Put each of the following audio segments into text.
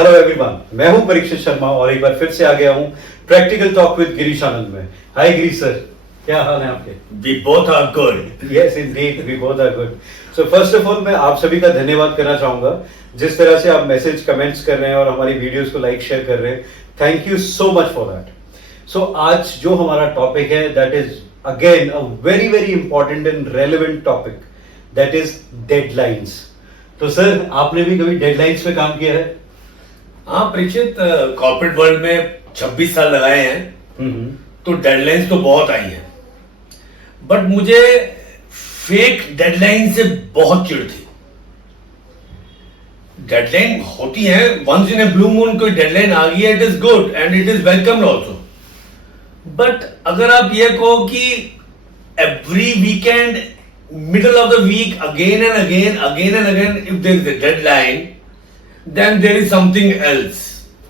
Hello everyone, मैं हूं परीक्षित शर्मा और एक बार फिर से आ गया हूं प्रैक्टिकल टॉक विद गिरीश आनंद में। हाय गिरीश सर, क्या हाल है आपके? We both are good. Yes indeed, we both are good. So first of all मैं आप सभी का धन्यवाद करना चाहूंगा जिस तरह से आप मैसेज कमेंट्स कर रहे हैं और हमारी वीडियोस को लाइक शेयर कर रहे हैं। Thank you so much for that. So आज जो हमारा टॉपिक है that is again a very very important and relevant topic, that is deadlines. तो सर आपने भी कभी डेडलाइंस पे काम किया है? हाँ परीक्षित, कॉर्पोरेट वर्ल्ड में 26 साल लगाए हैं तो डेडलाइंस तो बहुत आई है, बट मुझे फेक डेडलाइन से बहुत चिढ़ थी। डेडलाइन होती है, once in a blue moon कोई डेडलाइन आ गई है, it is good and it is welcome also. But अगर आप ये कहो कि every weekend, middle of the week, again and again if there is a deadline, then there is something else.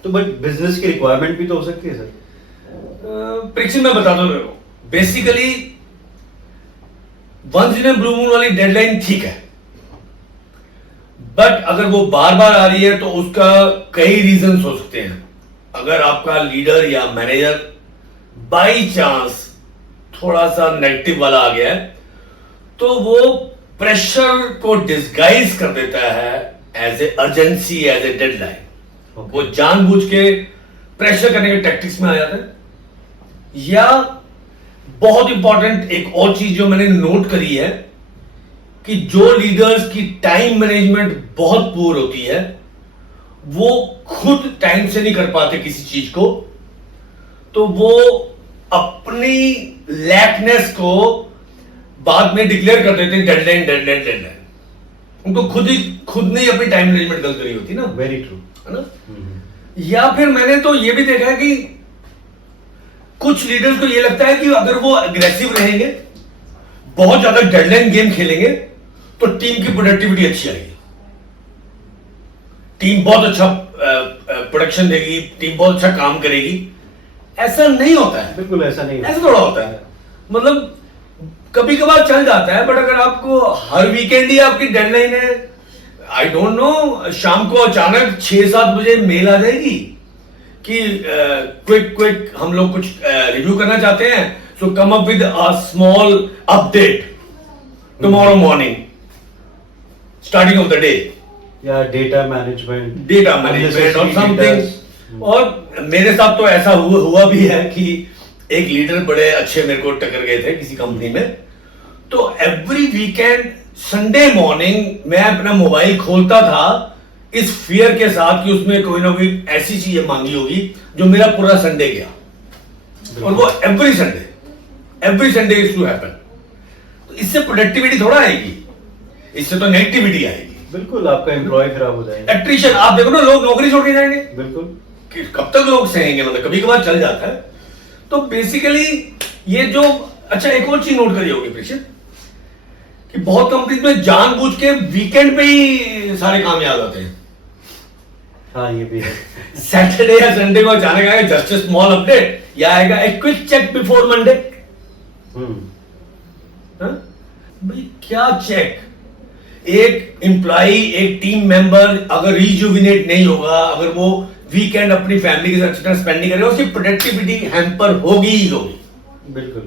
तो बट बिजनेस की रिक्वायरमेंट भी तो हो सकती है सर। परीक्षित मैं बता दो, basically once in a blue moon वाली डेडलाइन ठीक है, बट अगर वो बार बार आ रही है तो उसका कई रीजंस हो सकते हैं। अगर आपका लीडर या मैनेजर बाई चांस थोड़ा सा नेगेटिव वाला आ गया है तो वो प्रेशर को डिस्गाइज कर देता है as a urgency, as a deadline. वो जानबूझ के प्रेशर करने के टैक्टिक्स में आ जाता है। या बहुत इंपॉर्टेंट एक और चीज जो मैंने नोट करी है कि जो लीडर्स की टाइम मैनेजमेंट बहुत पुअर होती है वो खुद टाइम से नहीं कर पाते किसी चीज को, तो वो अपनी लैकनेस को बाद में डिक्लेयर कर देते हैं डेडलाइन। उनको खुद ने अपनी टाइम मैनेजमेंट गलत करी होती ना। वेरी ट्रू, है ना। या फिर मैंने तो ये भी देखा है कि कुछ लीडर्स को ये लगता है कि अगर वो अग्रेसिव रहेंगे, बहुत ज्यादा डेडलाइन गेम खेलेंगे तो टीम की प्रोडक्टिविटी अच्छी आएगी, टीम बहुत अच्छा प्रोडक्शन देगी, टीम बहुत अच्छा काम करेगी। ऐसा नहीं होता है, बिल्कुल ऐसा नहीं ऐसा थोड़ा होता है। मतलब कभी कभार चल जाता है, बट अगर आपको हर वीकेंड ही आपकी डेडलाइन है, आई डोंट नो, शाम को अचानक 6-7 बजे मेल आ जाएगी कि क्विक हम लोग कुछ रिव्यू करना चाहते हैं, so come up with a small update tomorrow morning starting of the day, या डेटा मैनेजमेंट और समथिंग। और मेरे साथ तो ऐसा हुआ भी है कि एक लीडर बड़े अच्छे मेरे को टक्कर गए थे किसी कंपनी में, तो एवरी वीकेंड संडे मॉर्निंग मैं अपना मोबाइल खोलता था इस फियर के साथ कि उसमें कोई ना कोई ऐसी चीज मांगी होगी जो मेरा पूरा संडे गया। और वो every Sunday is to happen. तो इससे प्रोडक्टिविटी थोड़ा आएगी, इससे तो नेगेटिविटी आएगी। बिल्कुल, आपका एम्प्लॉय खराब हो जाएगा। एट्रिशन, आप देखो ना, लोग नौकरी छोड़ के जाएंगे। बिल्कुल, कि कब तक लोग सहेंगे, मतलब कभी कभार चल जाता है। तो बेसिकली ये जो, अच्छा एक और चीज नोट करी होगी परीक्षित, कि बहुत कंपनीज में जानबूझ के वीकेंड पे ही सारे काम याद आते हैं। हाँ ये भी है। सैटरडे या संडे को अचानक आएगा जस्ट ए स्मॉल अपडेट, या आएगा a quick check before Monday. भाई क्या चेक? एक एम्प्लॉई, एक टीम मेंबर अगर रिजुविनेट नहीं होगा, अगर वो वीकेंड अपनी फैमिली के साथ अच्छी तरह स्पेंड नहीं करेगा, उसकी प्रोडक्टिविटी हैम्पर होगी ही होगी। बिल्कुल,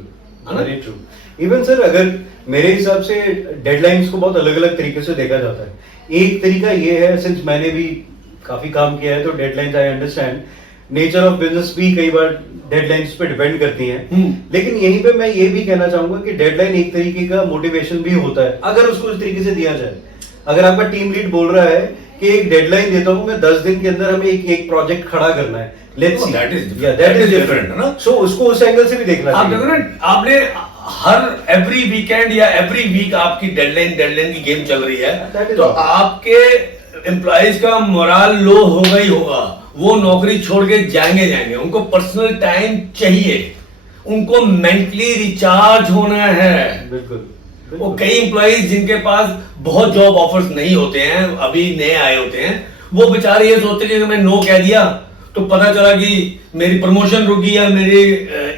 वेरी ट्रू। इवन सर, अगर मेरे हिसाब से डेडलाइंस को बहुत अलग अलग तरीके से देखा जाता है। एक तरीका ये है, सिंस मैंने भी काफी काम किया है तो deadlines I understand, nature of business भी कई बार डेडलाइंस पे डिपेंड करती हैं। लेकिन यहीं पे मैं ये भी कहना चाहूंगा कि डेडलाइन एक तरीके का मोटिवेशन भी होता है अगर उसको इस तरीके से दिया जाए। अगर आपका टीम लीड बोल रहा है कि एक डेडलाइन देता हूं मैं, 10 दिन के अंदर हमें एक प्रोजेक्ट खड़ा करना है, let's see, that is different है ना। सो उसको उस एंगल से भी देखना आप देखो ना, आपने हर एवरी वीकेंड या एवरी वीक आपकी डेडलाइन की गेम चल रही है, तो आपके एम्प्लॉइज का मोरल लो होगा ही होगा। वो नौकरी छोड़ के जाएंगे, उनको पर्सनल टाइम चाहिए, उनको मेंटली रिचार्ज होना है। बिल्कुल। वो कई एम्प्लॉइज जिनके पास बहुत जॉब ऑफर्स नहीं होते हैं, अभी नए आए होते हैं, वो बेचारे ये सोचते हैं कि मैं नो कह दिया तो पता चला कि मेरी प्रमोशन रुक गई या मेरी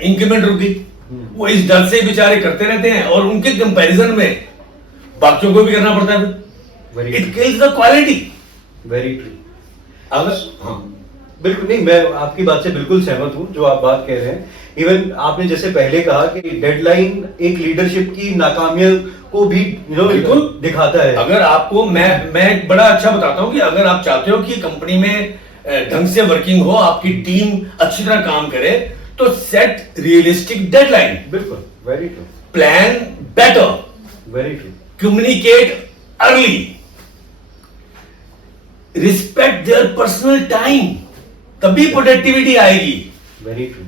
इंक्रीमेंट रुक गई। वो इस डर से बेचारे करते रहते हैं और उनके कंपैरिजन में बाकियों को भी करना पड़ता है। It kills the quality. Very true. अगर हाँ बिल्कुल नहीं, मैं आपकी बात से बिल्कुल सहमत हूँ जो आप बात कह रहे हैं। इवन आपने जैसे पहले कहा कि डेडलाइन एक लीडरशिप की नाकामियों को भी बिल्कुल दिखाता है। अगर आपको मैं एक बड़ा अच्छा बताता हूँ कि अगर आप चाहते हो कि कंपनी में ढंग से वर्किंग हो, आपकी टीम अच्छी तरह काम करे, तो सेट रियलिस्टिक डेडलाइन, बिल्कुल, very true, plan better, very true, communicate early, respect their personal time, तभी प्रोडक्टिविटी आएगी। Very true.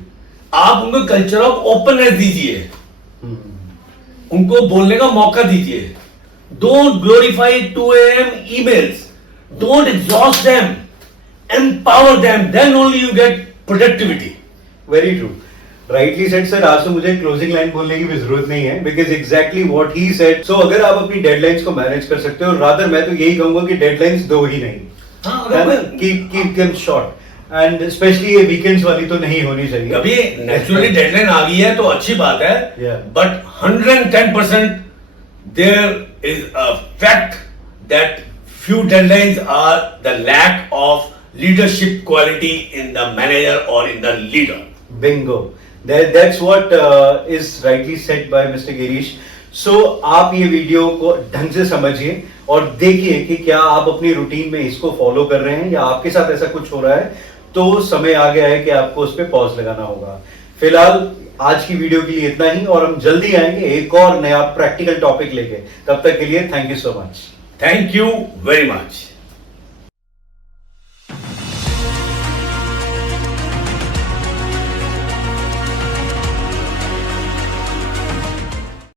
आप उनको कल्चर ऑफ ओपननेस दीजिए, उनको बोलने का मौका दीजिए। Don't glorify 2 AM emails, don't exhaust them, empower them, then only you get productivity. Very true, rightly said sir. आज तो मुझे क्लोजिंग लाइन बोलने की भी जरूरत नहीं है, because exactly what he said. So अगर आप अपनी डेडलाइंस को मैनेज कर सकते हो, रादर मैं तो यही कहूंगा कि डेडलाइंस दो ही नहीं, keep them short, and specially ये वीकेंड्स वाली तो नहीं होनी चाहिए। कभी नेचुरली डेडलाइन आ गई है तो अच्छी बात है, Yeah. But 110% there is a fact that few deadlines are the lack of leadership quality in the manager or in the leader. Bingo. That's what is rightly said by Mr. Girish. So आप ये video को ढंग से समझिए और देखिए कि क्या आप अपनी रूटीन में इसको फॉलो कर रहे हैं या आपके साथ ऐसा कुछ हो रहा है, तो समय आ गया है कि आपको उस पर पॉज लगाना होगा। फिलहाल आज की वीडियो के लिए इतना ही, और हम जल्दी आएंगे एक और नया प्रैक्टिकल टॉपिक लेके। तब तक के लिए thank you so much. Thank you very much.